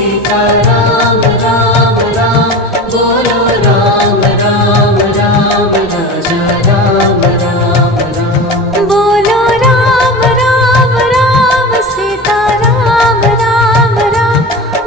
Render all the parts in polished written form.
सीता राम राम राम, बोलो राम राम राम, राजा राम राम राम। बोलो राम राम राम, सीता राम राम राम,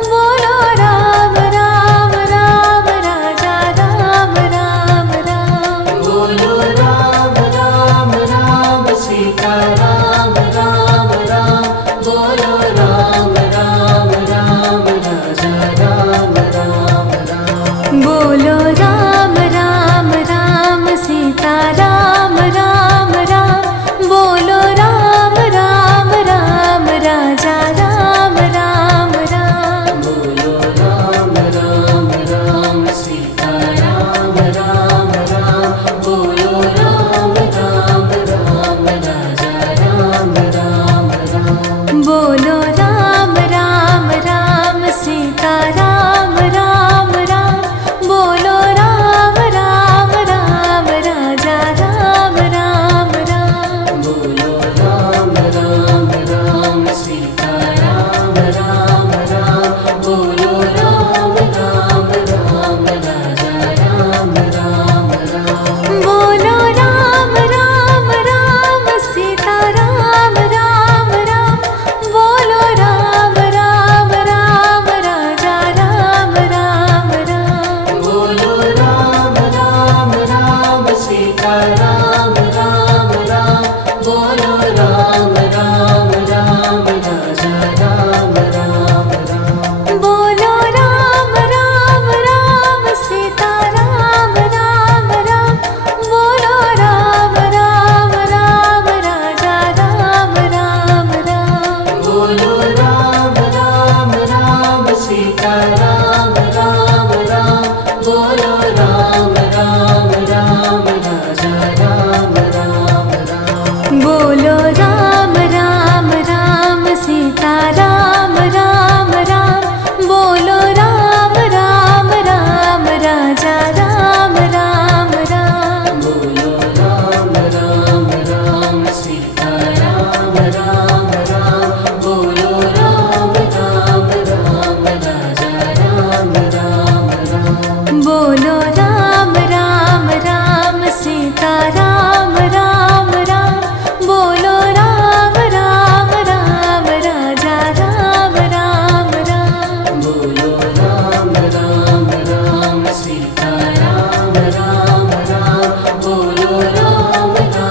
बोलो राम राम राम, राजा राम राम राम। बोलो राम राम राम, सीता राम राम राम, बोलो राम राम राम, राजा राम राम राम। बोलो राम राम राम, सीता राम राम राम, बोलो राम राम राम, राजा राम राम राम। बोलो राम राम राम, सीता राम राम राम, बोलो राम राम राम, राजा राम राम राम। बोलो राम राम राम, सीता राम राम राम, बोलो राम राम राम, राजा राम राम राम। बोलो राम राम राम, सीता राम राम राम, बोलो राम राम राम, राजा राम राम राम। बोलो राम राम राम, सीता राम राम राम, बोलो राम राम राम, राजा राम राम राम। बोलो राम राम राम, सीता राम राम राम, बोलो राम राम राम, राजा राम राम राम। बोलो राम राम राम, सीता राम राम राम, बोलो राम राम राम, राजा राम राम राम। बोलो राम राम राम, सीता राम राम राम, बोलो राम राम राम, राजा राम राम राम। बोलो राम राम राम, सीता राम राम राम, बोलो राम राम राम, राजा राम राम राम। बोलो राम राम राम, सीता राम राम राम, बोलो राम राम राम, राजा राम राम राम। बोलो राम राम राम, सीता राम राम राम, बोलो राम राम राम, राजा राम राम राम। बोलो राम राम राम, सीता राम राम राम, बोलो राम राम राम, राजा राम राम राम। बोलो राम राम राम, सीता राम राम राम, बोलो राम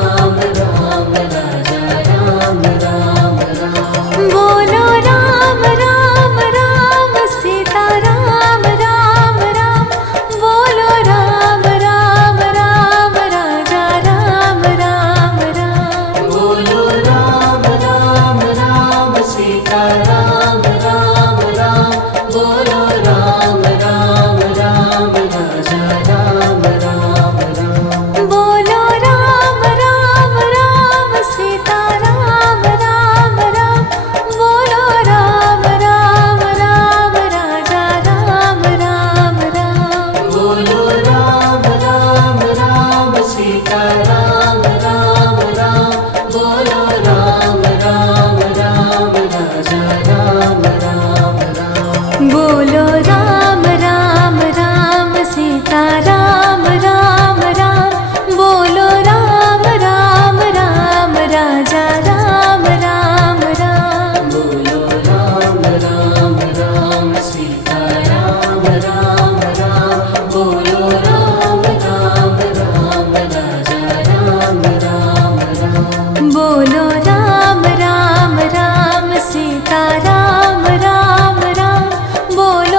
राम राम, राजा राम राम राम। बोलो राम राम राम, सीता राम राम राम, बोलो राम राम राम, राजा राम राम राम। बोलो राम राम राम, सीता राम राम राम, बोलो राम राम राम, राजा राम राम राम। बोलो राम राम राम, सीता राम राम राम, बोलो राम राम राम, राजा राम राम राम। बोलो राम राम राम, सीता राम राम राम, बोलो राम राम राम, राजा राम राम राम। बोलो राम राम राम, सीता राम राम राम, बोलो राम राम राम, राजा राम राम राम। बोलो राम राम राम, सीता राम राम राम, बोलो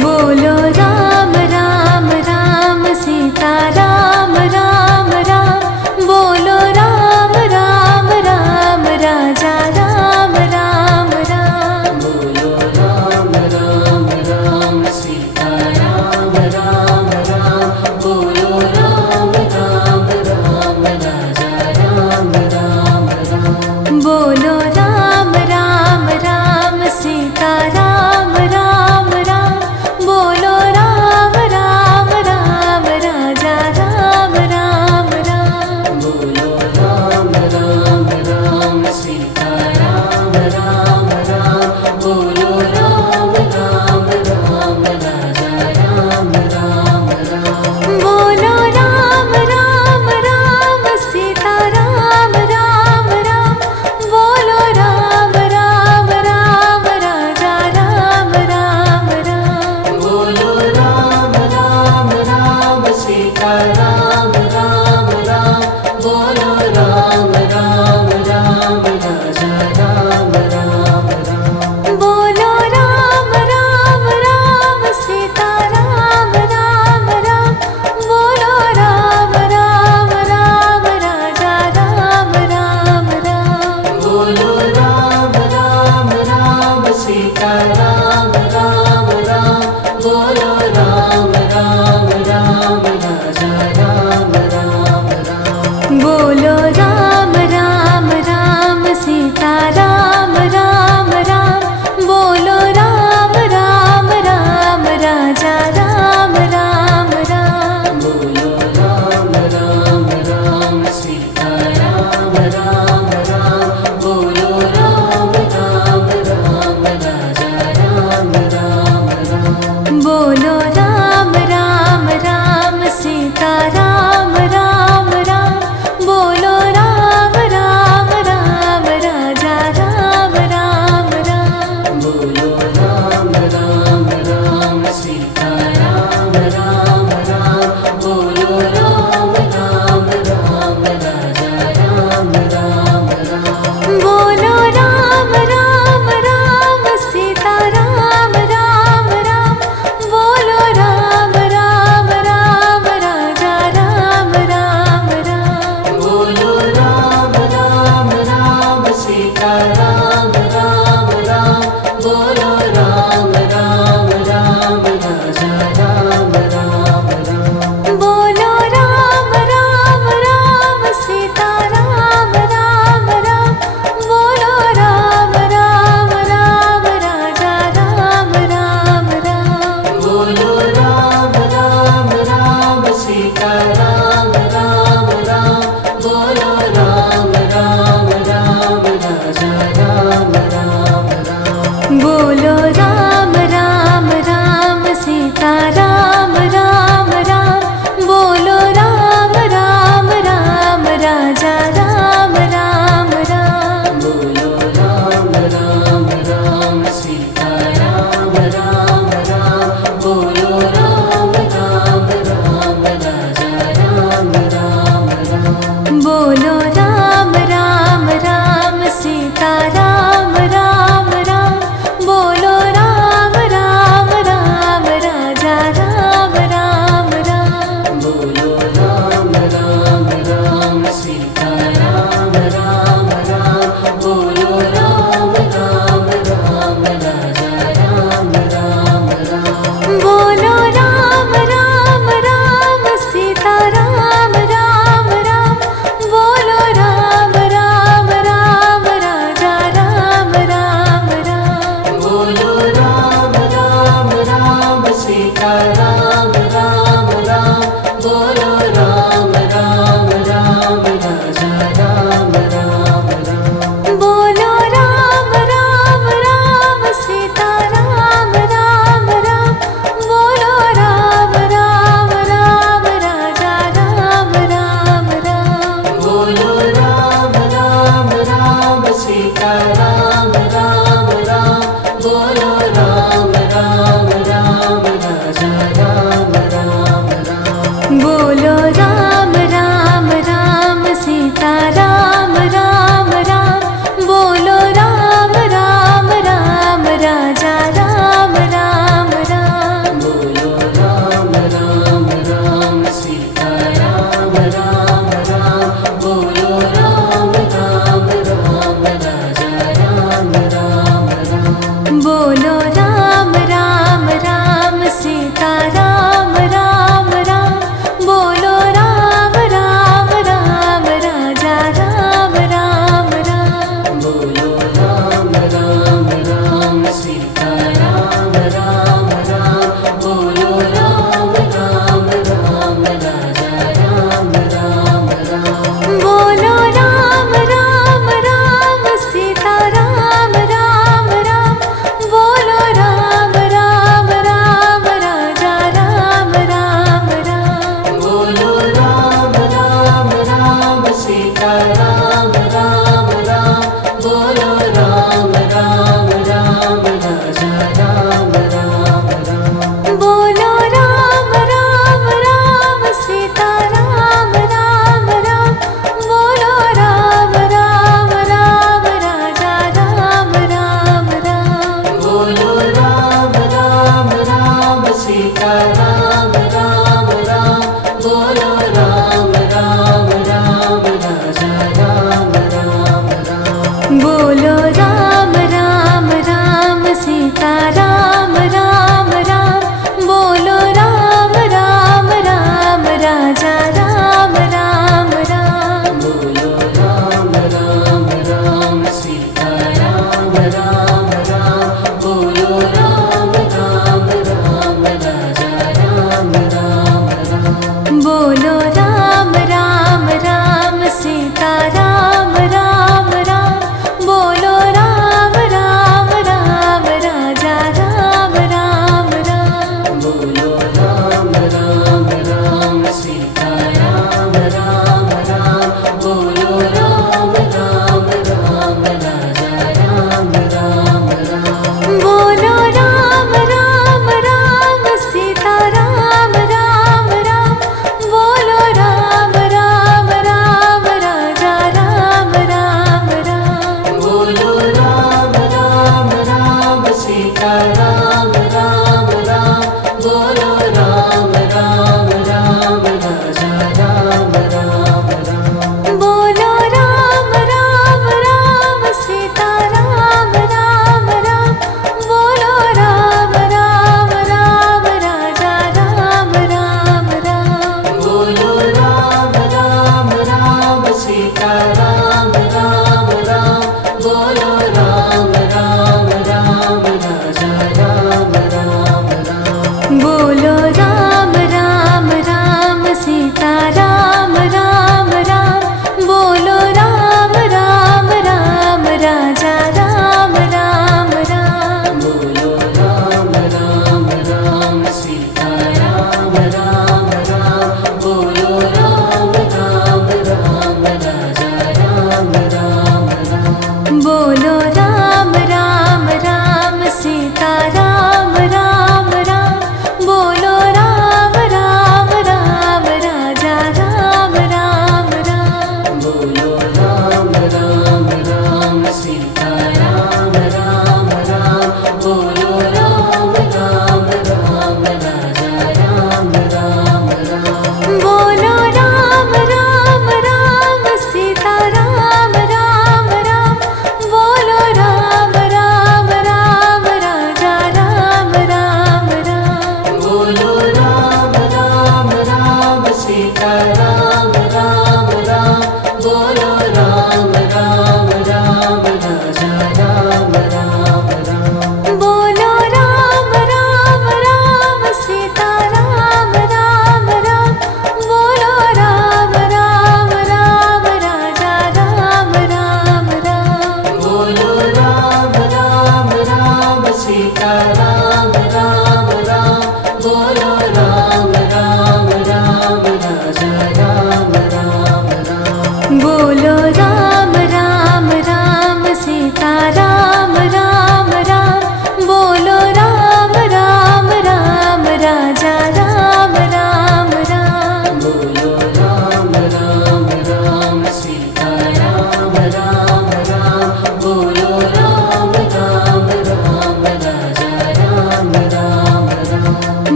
बोलो राम राम राम सीता राम राम राम बोलो राम राम राम राजा राम राम राम बोलो राम राम राम सीता राम राम राम बोलो राम राम राम राजा राम राम राम बोलो राम राम राम सीता राम राम राम बोलो सीता राम राम राम बोलो राम राम राम राजा राम राम राम बोलो राम राम राम सीता राम राम राम बोलो राम राम राम राजा राम राम राम बोलो राम राम राम सीता राम राम राम बोलो राम राम राम राजा राम राम राम बोलो राम राम राम सीता राम राम राम बोलो राम राम राम राजा राम राम राम बोलो राम राम राम सीता राम राम राम बोलो राम राम राम राजा राम राम राम बोलो राम राम राम सीता राम राम राम बोलो राम राम राम राजा राम राम राम बोलो राम राम राम सीता राम राम राम बोलो राम राम राम राजा राम राम राम बोलो राम राम राम सीता राम राम राम बोलो राम राम राम राजा राम राम राम बोलो राम राम राम सीता राम राम राम बोलो राम राम राम राजा राम राम राम बोलो राम राम राम सीता राम राम राम बोलो राम राम राम राजा राम राम राम बोलो राम राम राम सीता राम राम राम बोलो राम राम राम राजा राम राम राम बोलो राम राम राम सीता राम राम राम बोलो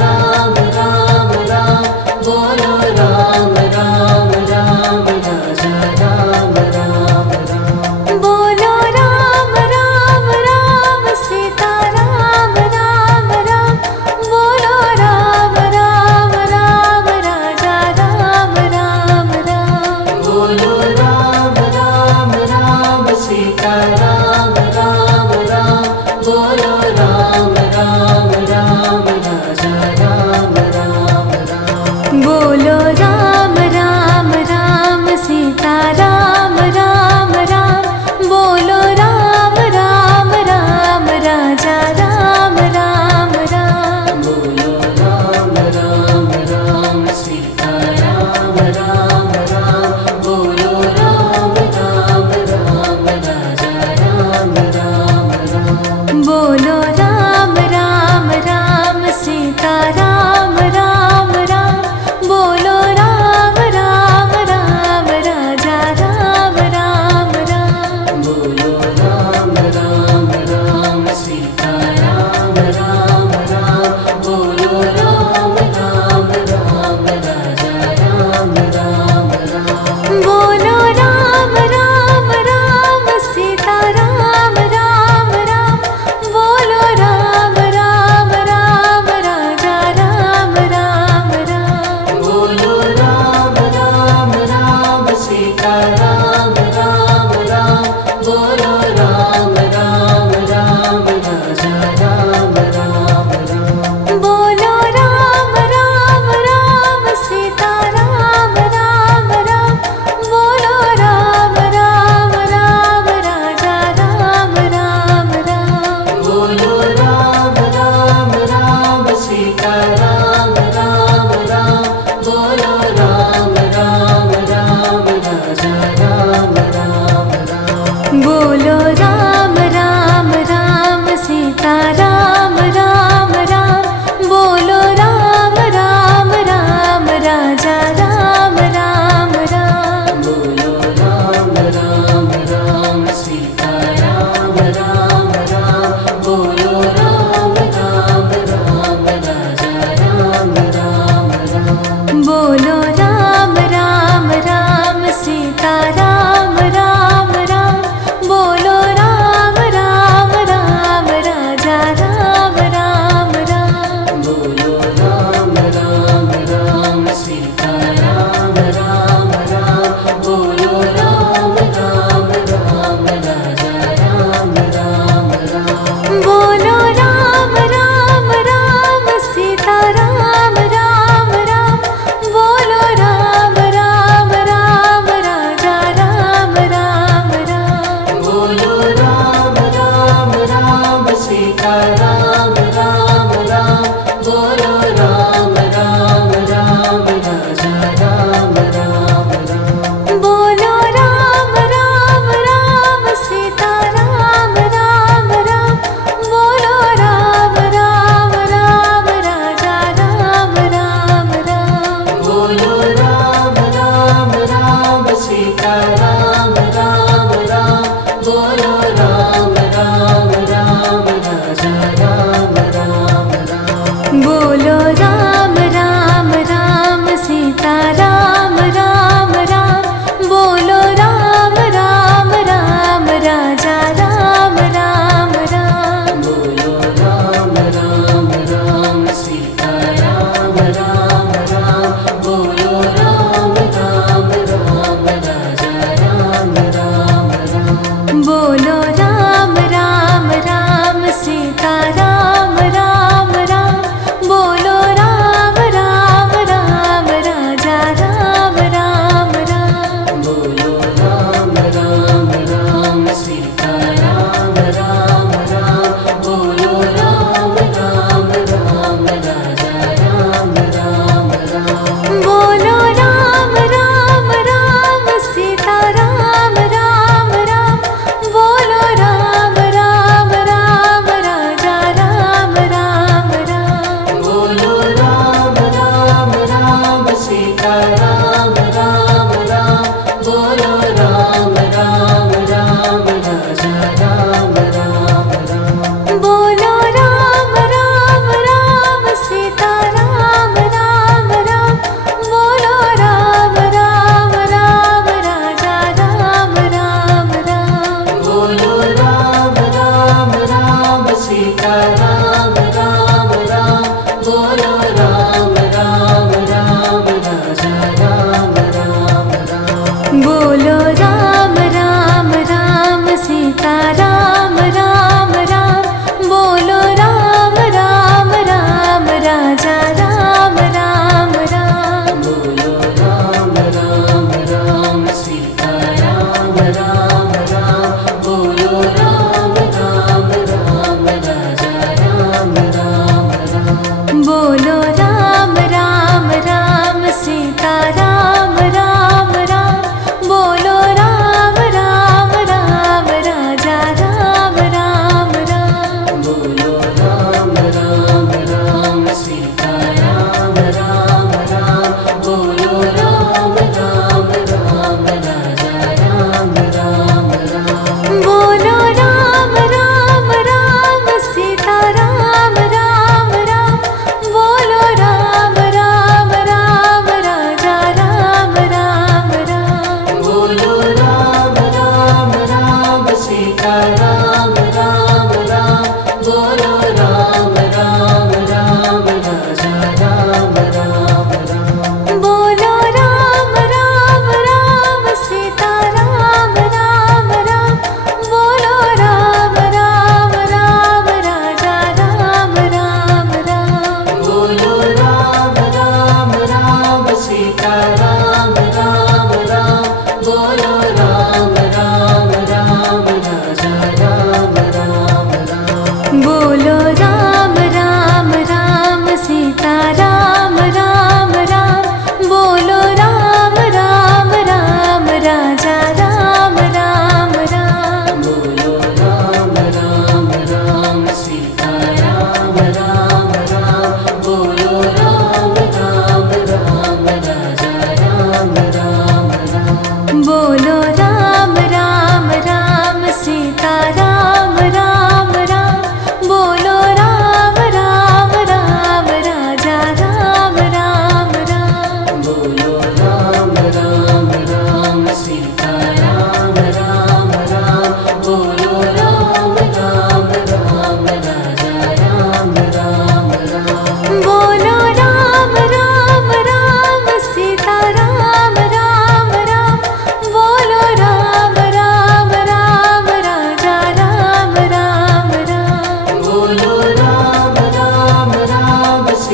राम राम राम बोलो राम राम राम राजा राम राम राम बोलो राम राम राम सीता राम राम राम बोलो राम राम राम राजा राम राम राम बोलो राम राम राम सीता राम राम राम बोलो राम राम राम राजा राम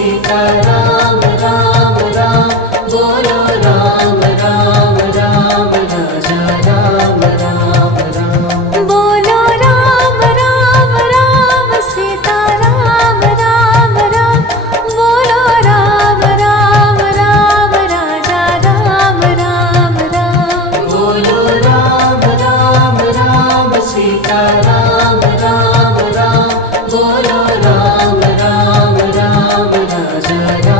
सीता राम राम राम बोलो राम राम राम राजा राम राम राम बोलो राम राम राम सीता राम राम राम बोलो राम राम राम राजा राम राम राम बोलो राम राम राम सीता राम राम राम बोलो राम राम राम राजा राम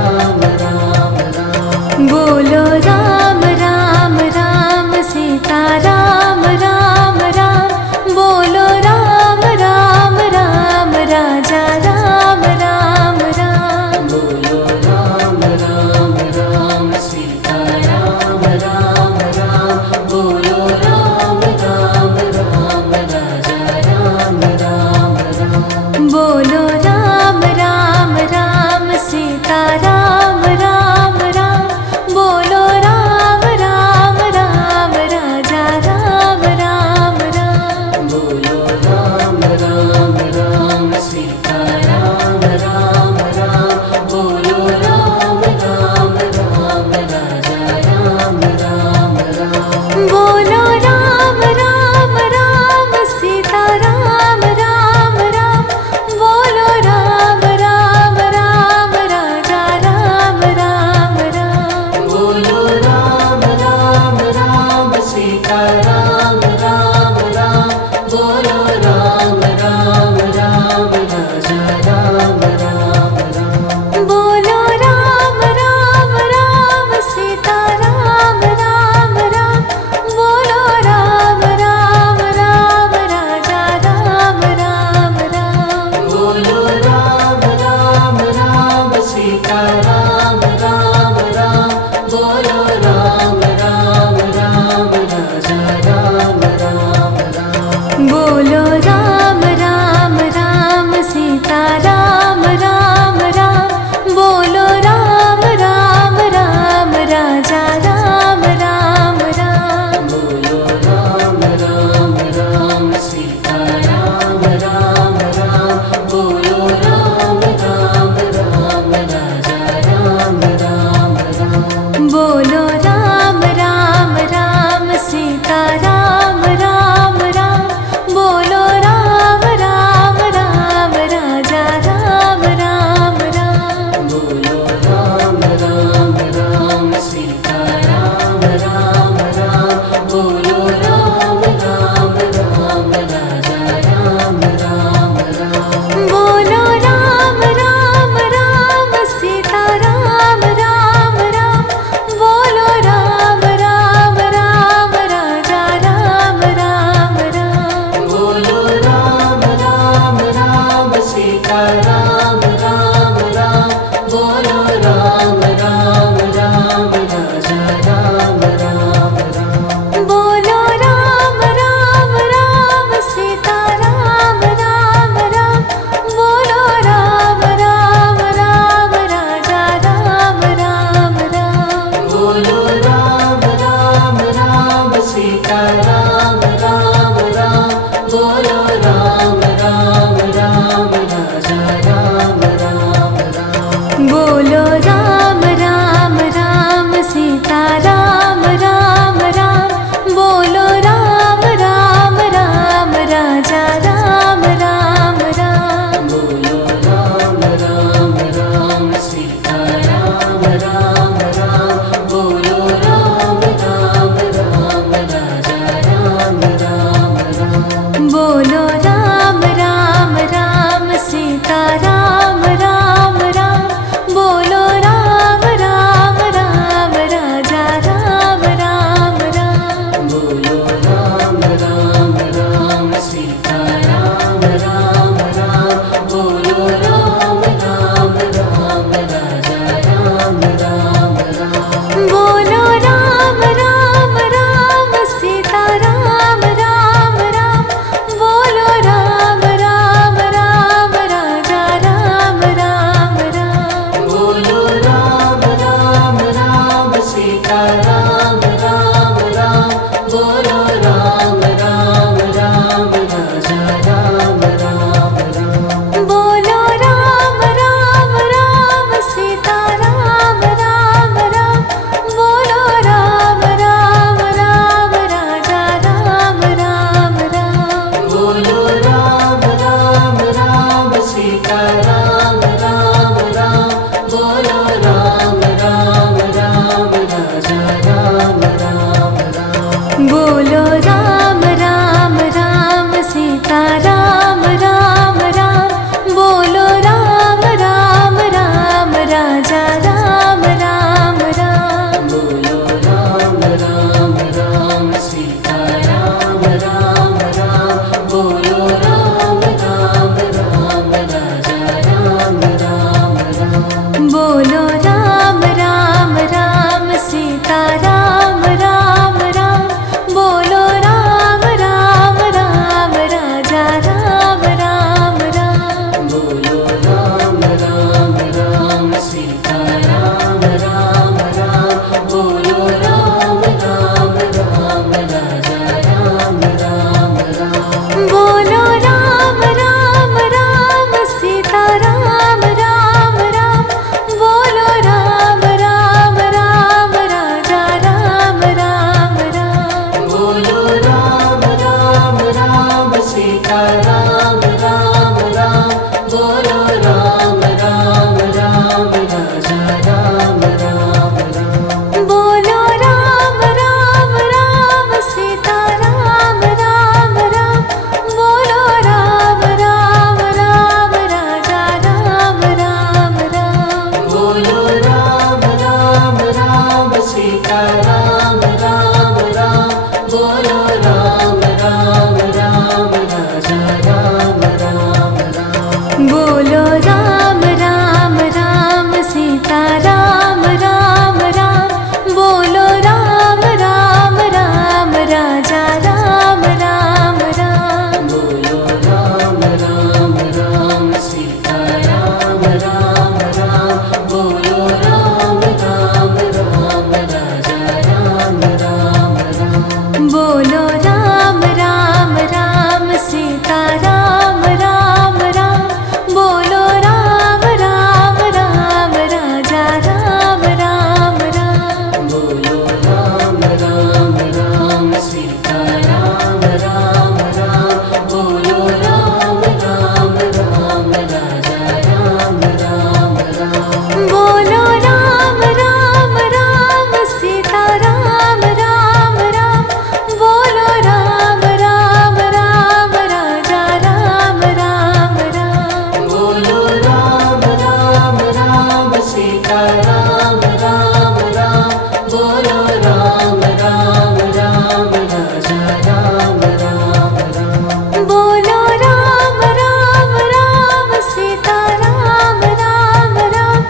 सीता राम राम राम बोलो राम राम राम राजा राम राम राम बोलो राम राम राम सीता राम राम राम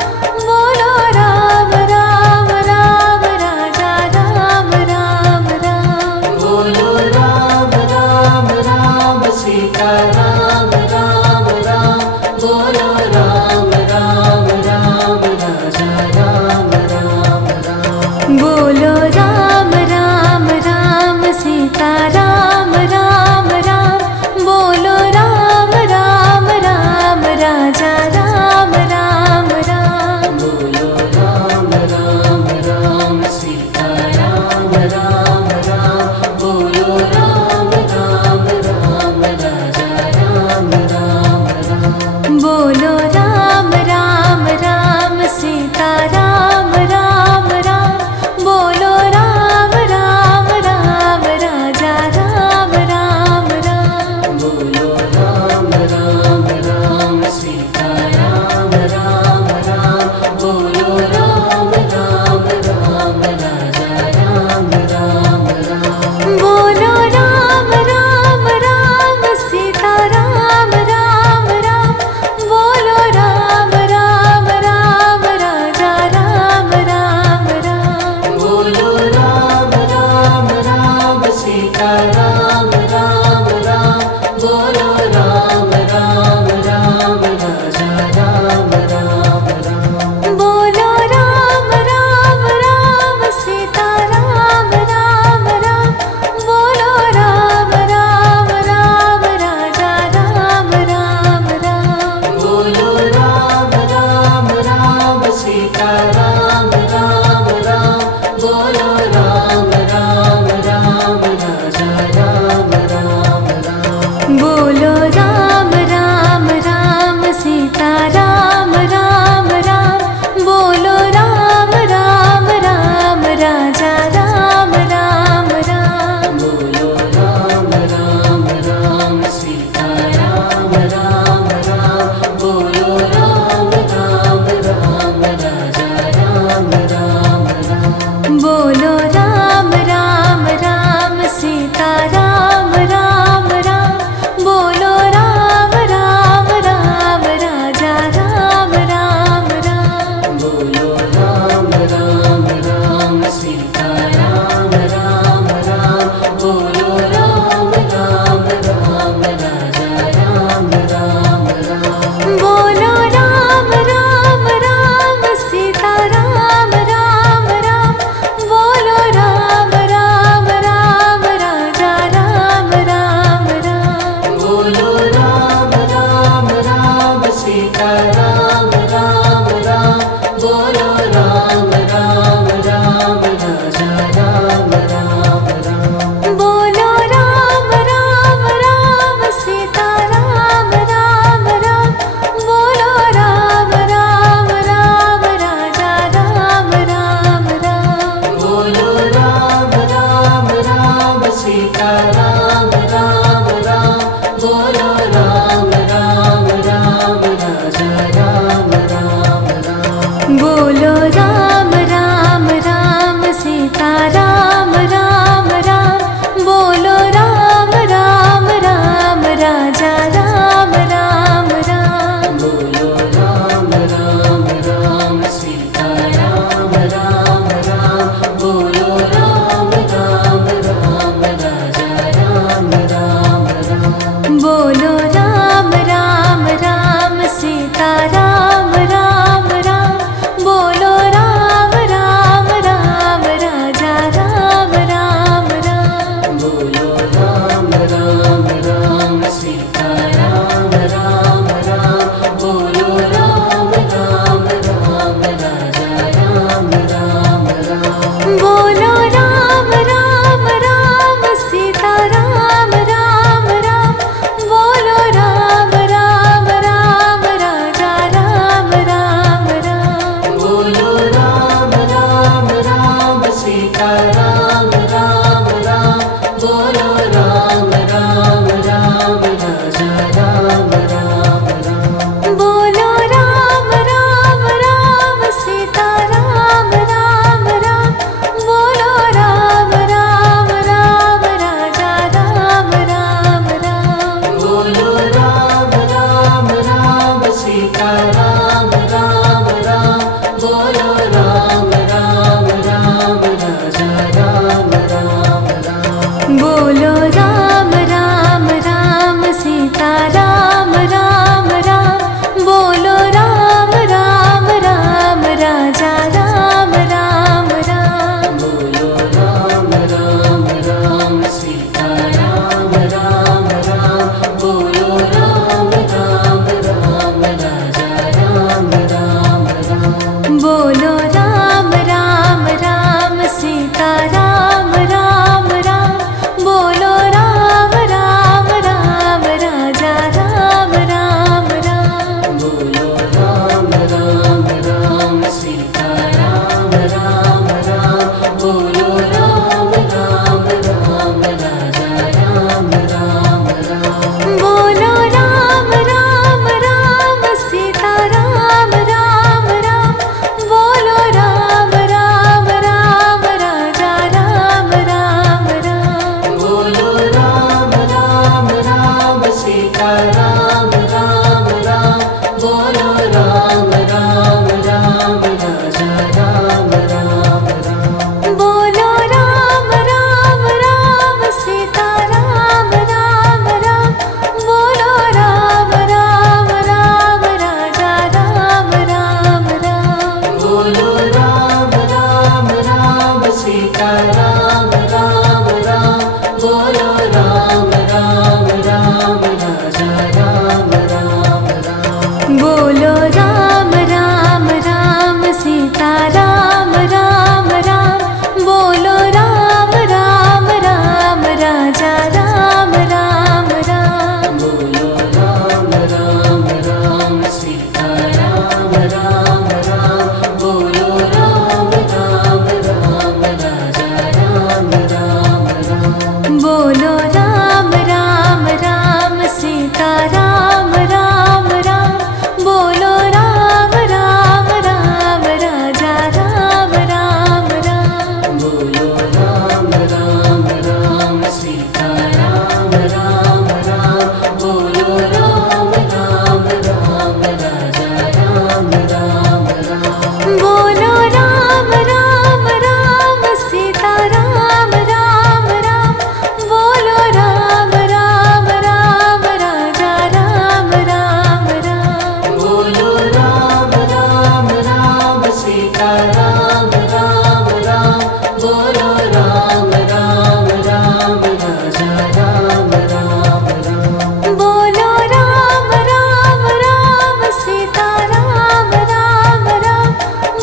बोलो राम राम राम राजा राम राम राम बोलो राम राम राम सीता राम राम राम बोलो राम राम राम राजा राम सीता राम राम राम बोलो राम राम राम राजा राम राम राम बोलो राम राम राम सीता राम राम राम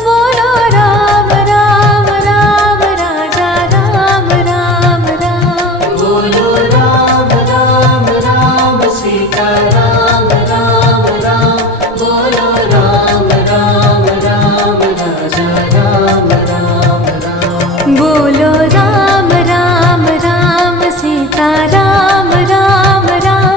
बोलो राम राम राम राजा राम राम राम बोलो राम राम राम सीता राम राम राम बोलो राम राम राम राजा राम राम राम बोलो राम राम राम सीता राम राम राम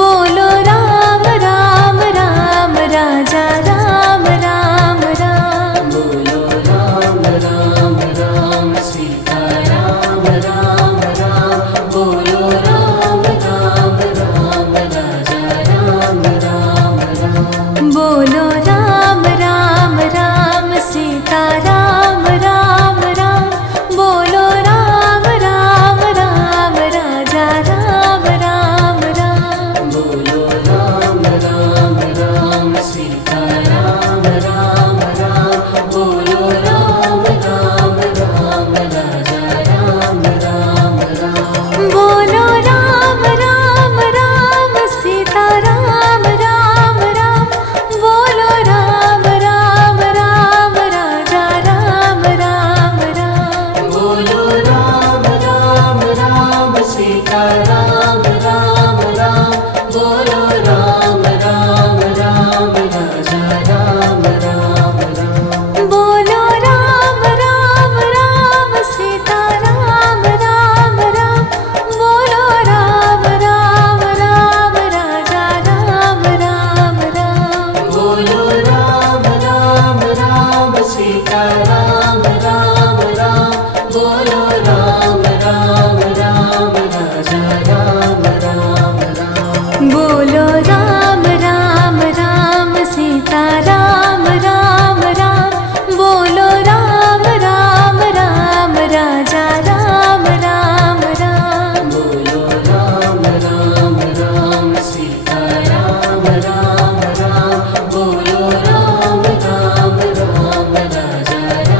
बोलो राम राम राम राजा राम राम राम बोलो राम राम राम सीता राम राम राम बोलो राम राम राम राजा राम राम राम बोलो राम राम राम सीता राम राम राम बोलो राम राम राम राजा राम राम राम बोलो राम राम राम सीता राम राम राम बोलो राम राम राम राजा राम राम राम बोलो राम राम राम सीता राम राम राम बोलो राम राम राम राजा राम राम राम बोलो राम राम राम सीता राम राम राम बोलो राम राम राम राजा राम राम राम बोलो राम राम राम सीता राम राम राम बोलो राम राम राम राजा राम राम राम बोलो राम राम राम सीता राम राम राम बोलो राम राम राम राजा राम राम राम बोलो राम राम राम सीता राम राम राम बोलो राम राम राम राजा राम राम राम बोलो राम राम राम सीता राम राम राम बोलो राम राम राम राजा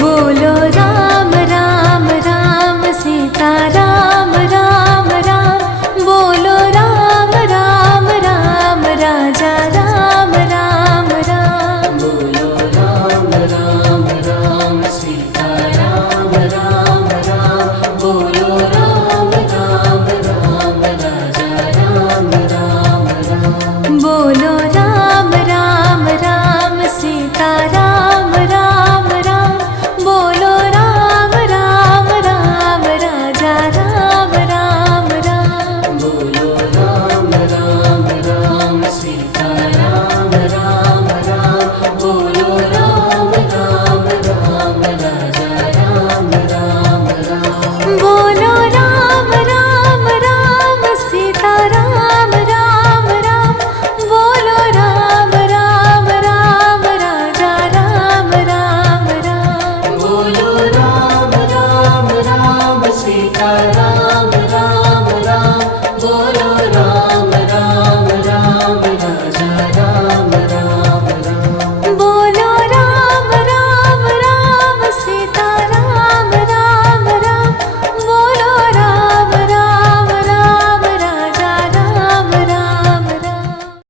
बोलो राम राम राम सीता राम राम राम बोलो राम राम राम राजा राम राम राम बोलो राम राम राम सीता राम राम राम बोलो राम राम राम राजा राम राम राम बोलो राम राम राम सीता राम राम राम बोलो राम राम राम राजा राम राम राम बोलो राम राम राम सीता राम राम राम बोलो राम राम राम राजा राम राम राम बोलो राम राम राम सीता राम राम राम बोलो राम राम राम राजा राम राम राम बोलो राम राम राम सीता राम राम राम बोलो राम राम राम राजा राम